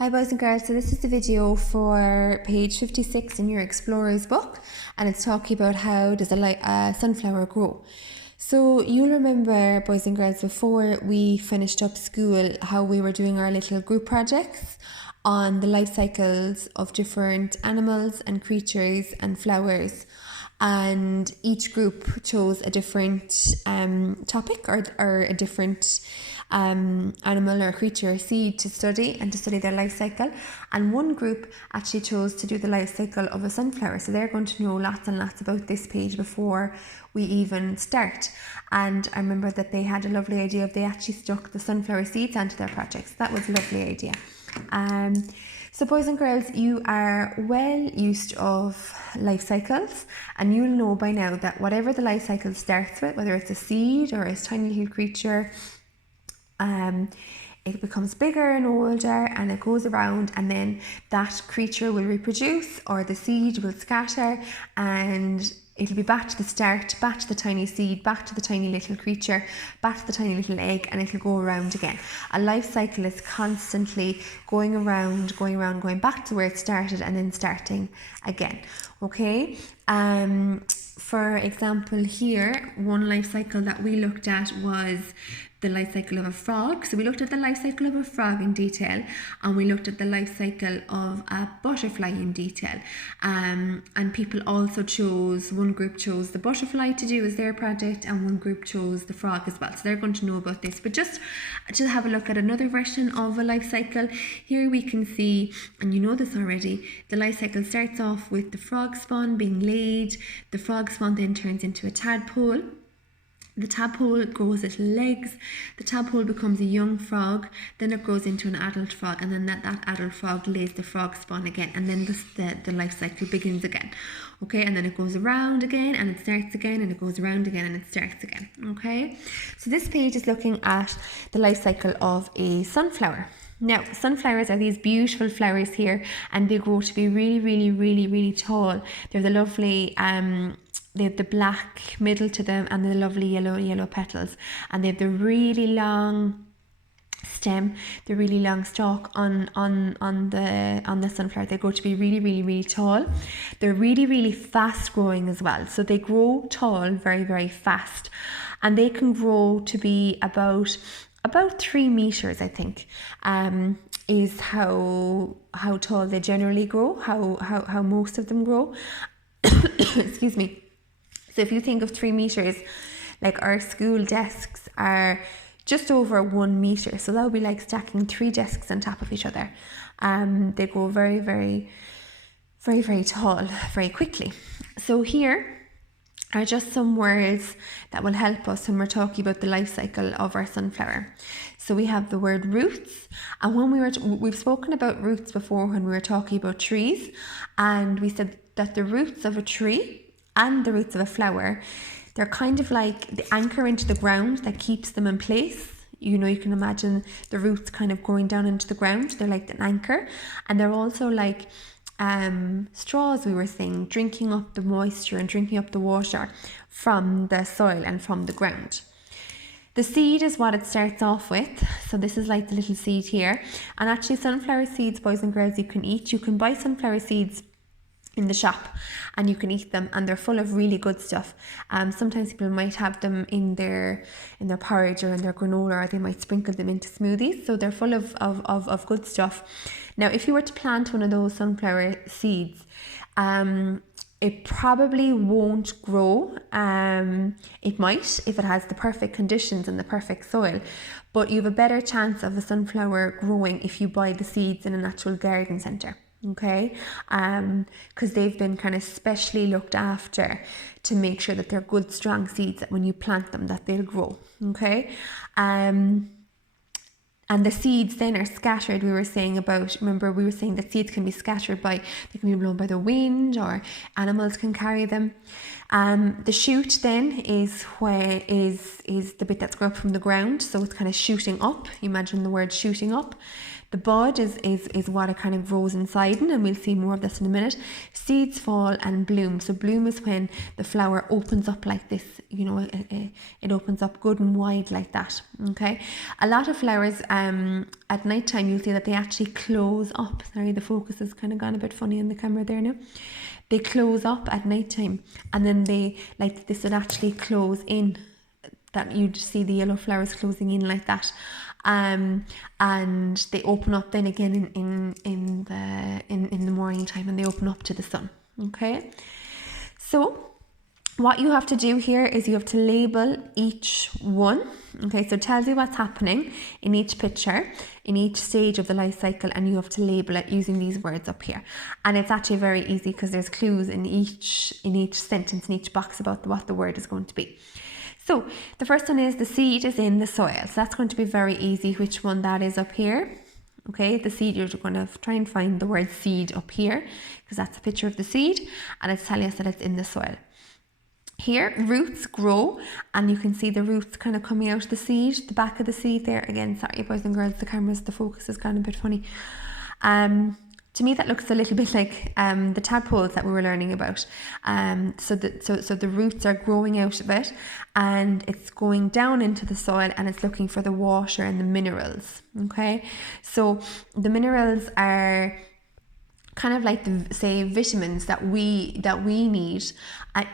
Hi boys and girls, so this is the video for page 56 in your Explorer's book, and it's talking about how does a sunflower grow. So you'll remember, boys and girls, before we finished up school, how we were doing our little group projects on the life cycles of different animals and creatures and flowers, and each group chose a different topic or a different animal or creature or seed to study their life cycle. And one group actually chose to do the life cycle of a sunflower, so they're going to know lots and lots about this page before we even start. And I remember that they had a lovely idea of they actually stuck the sunflower seeds onto their projects. That was a lovely idea. So boys and girls, you are well used of life cycles, and you'll know by now that whatever the life cycle starts with, whether it's a seed or a tiny little creature, it becomes bigger and older and it goes around, and then that creature will reproduce or the seed will scatter, and it'll be back to the start, back to the tiny seed, back to the tiny little creature, back to the tiny little egg, and it'll go around again. A life cycle is constantly going around, going back to where it started and then starting again. Okay? For example, here, one life cycle that we looked at was the life cycle of a frog. So we looked at the life cycle of a frog in detail, and we looked at the life cycle of a butterfly in detail. And people also chose, one group chose the butterfly to do as their project, and one group chose the frog as well. So they're going to know about this. But just to have a look at another version of a life cycle, here we can see, and you know this already, the life cycle starts off with the frog spawn being laid. The frog spawn then turns into a tadpole. The tadpole grows its legs, the tadpole becomes a young frog, then it grows into an adult frog, and then that adult frog lays the frog spawn again, and then the life cycle begins again. Okay, and then it goes around again, and it starts again, and it goes around again, and it starts again. Okay, so this page is looking at the life cycle of a sunflower. Now, sunflowers are these beautiful flowers here, and they grow to be really tall. They're the lovely they have the black middle to them and the lovely yellow petals, and they have the really long stem, the really long stalk on the sunflower. They grow to be really tall. They're really fast growing as well, so they grow tall very fast, and they can grow to be about 3 meters, I think, is how tall they generally grow, how most of them grow. Excuse me. So if you think of 3 meters, like our school desks are just over 1 meter, so that would be like stacking 3 desks on top of each other. They go very tall very quickly. So here are just some words that will help us when we're talking about the life cycle of our sunflower. So we have the word roots, and when we've spoken about roots before when we were talking about trees, and we said that the roots of a tree and the roots of a flower, they're kind of like the anchor into the ground that keeps them in place. You know, you can imagine the roots kind of going down into the ground. They're like an anchor, and they're also like straws, we were saying, drinking up the moisture and drinking up the water from the soil and from the ground. The seed is what it starts off with. So this is like the little seed here. And actually sunflower seeds, boys and girls, you can eat. You can buy sunflower seeds in the shop and you can eat them, and they're full of really good stuff. Sometimes people might have them in their porridge or in their granola, or they might sprinkle them into smoothies, so they're full of good stuff. Now if you were to plant one of those sunflower seeds, it probably won't grow. It might if it has the perfect conditions and the perfect soil, but you have a better chance of a sunflower growing if you buy the seeds in a natural garden centre. Okay, because they've been kind of specially looked after to make sure that they're good strong seeds, that when you plant them that they'll grow. Okay, and the seeds then are scattered. We were saying that seeds can be scattered they can be blown by the wind, or animals can carry them. The shoot then is the bit that's grown up from the ground, so it's kind of shooting up. You imagine the word shooting up. The bud is what it kind of grows inside in, and we'll see more of this in a minute. Seeds fall and bloom. So bloom is when the flower opens up like this, you know, it opens up good and wide like that, okay? A lot of flowers, at night time, you'll see that they actually close up. Sorry, the focus has kind of gone a bit funny in the camera there now. They close up at night time, and then they, like this would actually close in, that you'd see the yellow flowers closing in like that. And they open up then again in the morning time, and they open up to the sun, okay? So what you have to do here is you have to label each one, okay? So it tells you what's happening in each picture, in each stage of the life cycle, and you have to label it using these words up here. And it's actually very easy because there's clues in each sentence, in each box about what the word is going to be. So the first one is the seed is in the soil. So that's going to be very easy which one that is up here. Okay, the seed, you're going to try and find the word seed up here because that's a picture of the seed, and it's telling us that it's in the soil. Here, roots grow, and you can see the roots kind of coming out of the seed, the back of the seed there. Again, sorry boys and girls, the focus is kind of a bit funny. To me, that looks a little bit like the tadpoles that we were learning about. So the roots are growing out of it, and it's going down into the soil, and it's looking for the water and the minerals. Okay, so the minerals are kind of like the, say, vitamins that we need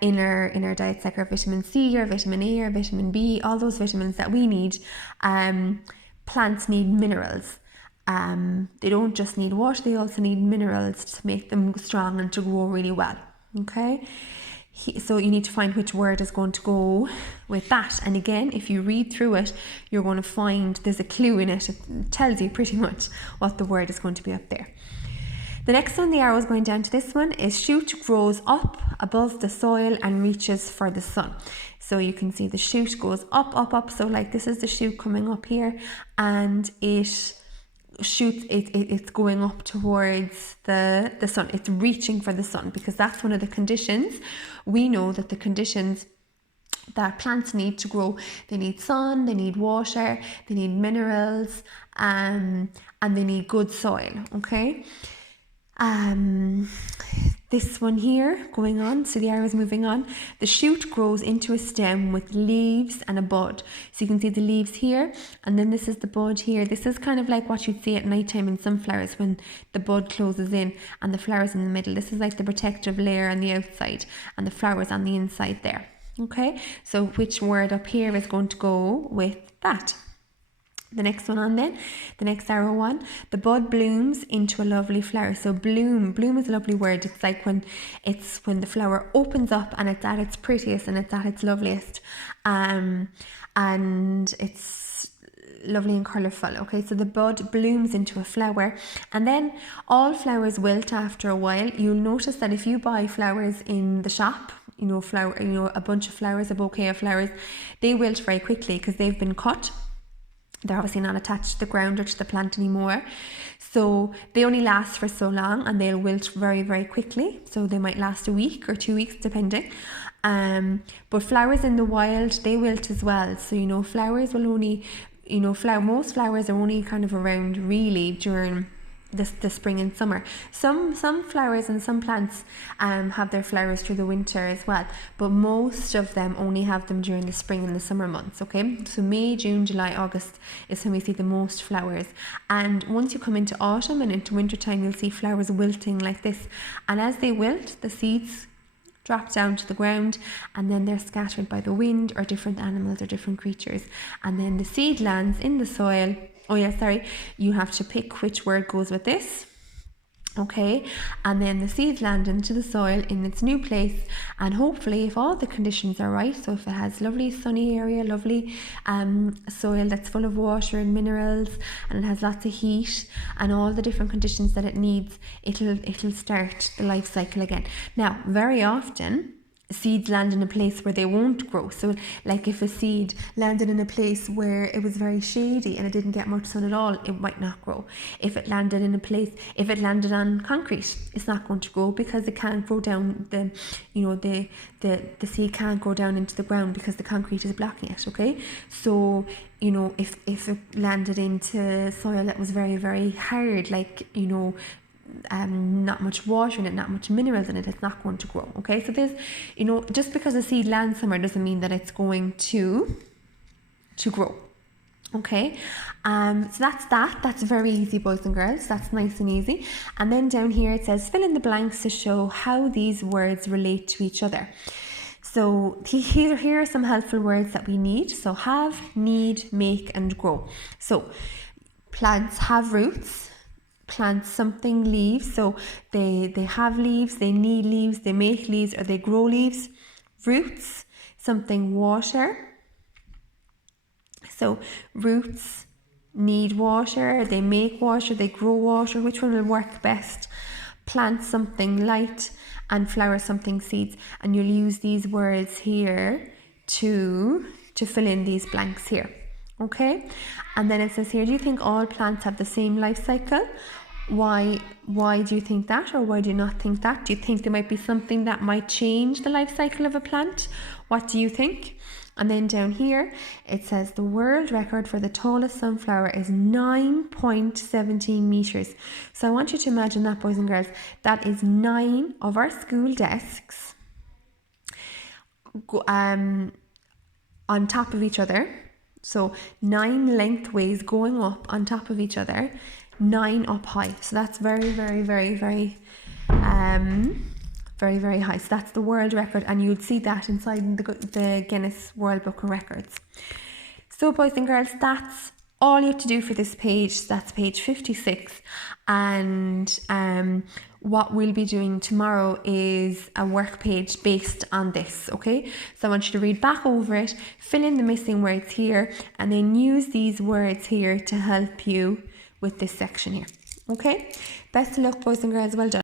in our diets, like our vitamin C or vitamin A or vitamin B, all those vitamins that we need. Plants need minerals. They don't just need water, they also need minerals to make them strong and to grow really well. Okay, so you need to find which word is going to go with that. And again, if you read through it, you're going to find there's a clue in it. It tells you pretty much what the word is going to be up there. The next one, the arrow is going down to this one, is shoot grows up above the soil and reaches for the sun. So you can see the shoot goes up. So like this is the shoot coming up here, and it shoots, it's going up towards the sun. It's reaching for the sun, because that's one of the conditions. We know that the conditions that plants need to grow, they need sun, they need water, they need minerals, and they need good soil. Okay. This one here going on, so the arrow is moving on. The shoot grows into a stem with leaves and a bud. So you can see the leaves here, and then this is the bud here. This is kind of like what you'd see at nighttime in sunflowers when the bud closes in and the flowers in the middle. This is like the protective layer on the outside and the flowers on the inside there. Okay, so which word up here is going to go with that? The next one on then, the next arrow one, the bud blooms into a lovely flower. So bloom is a lovely word. It's like when the flower opens up and it's at its prettiest and it's at its loveliest, and it's lovely and colourful. Okay, so the bud blooms into a flower, and then all flowers wilt after a while. You'll notice that if you buy flowers in the shop, a bunch of flowers, a bouquet of flowers, they wilt very quickly because they've been cut. They're obviously not attached to the ground or to the plant anymore. So they only last for so long, and they'll wilt very, very quickly. So they might last a week or 2 weeks depending. But flowers in the wild, they wilt as well. So, flowers will only, most flowers are only kind of around really during the spring and summer. Some flowers and some plants have their flowers through the winter as well, but most of them only have them during the spring and the summer months. Okay, so May, June, July, August is when we see the most flowers, and once you come into autumn and into winter time, you'll see flowers wilting like this, and as they wilt, the seeds drop down to the ground, and then they're scattered by the wind or different animals or different creatures, and then the seed lands in the soil. You have to pick which word goes with this. Okay, and then the seeds land into the soil in its new place, and hopefully, if all the conditions are right, so if it has lovely sunny area, lovely soil that's full of water and minerals, and it has lots of heat and all the different conditions that it needs, it'll start the life cycle again. Now, very often seeds land in a place where they won't grow. So like if a seed landed in a place where it was very shady and it didn't get much sun at all, it might not grow. If it landed on concrete, it's not going to grow because it can't grow down the seed can't go down into the ground because the concrete is blocking it. Okay, so if it landed into soil that was very, very hard, like not much water in it, not much minerals in it, it's not going to grow. Okay, so there's just because a seed lands somewhere doesn't mean that it's going to grow. Okay, so that's very easy, boys and girls. That's nice and easy. And then down here it says fill in the blanks to show how these words relate to each other. So here are some helpful words that we need. So have, need, make, and grow. So plants have roots. Plant something leaves, so they have leaves, they need leaves, they make leaves, or they grow leaves. Roots, something water, so roots need water, they make water, they grow water. Which one will work best? Plant something light and flower something seeds, and you'll use these words here to fill in these blanks here. Okay, and then it says here, do you think all plants have the same life cycle? Why do you think that, or why do you not think that? Do you think there might be something that might change the life cycle of a plant? What do you think? And then down here it says the world record for the tallest sunflower is 9.17 meters. So I want you to imagine that, boys and girls, that is 9 of our school desks on top of each other. So 9 lengthways going up on top of each other, 9 up high. So that's very, very, very, very, very, very high. So that's the world record, and you'll see that inside the Guinness World Book of Records. So boys and girls, that's all you have to do for this page. That's page 56. And what we'll be doing tomorrow is a work page based on this. Okay, so I want you to read back over it, fill in the missing words here, and then use these words here to help you with this section here. Okay, best of luck, boys and girls. Well done.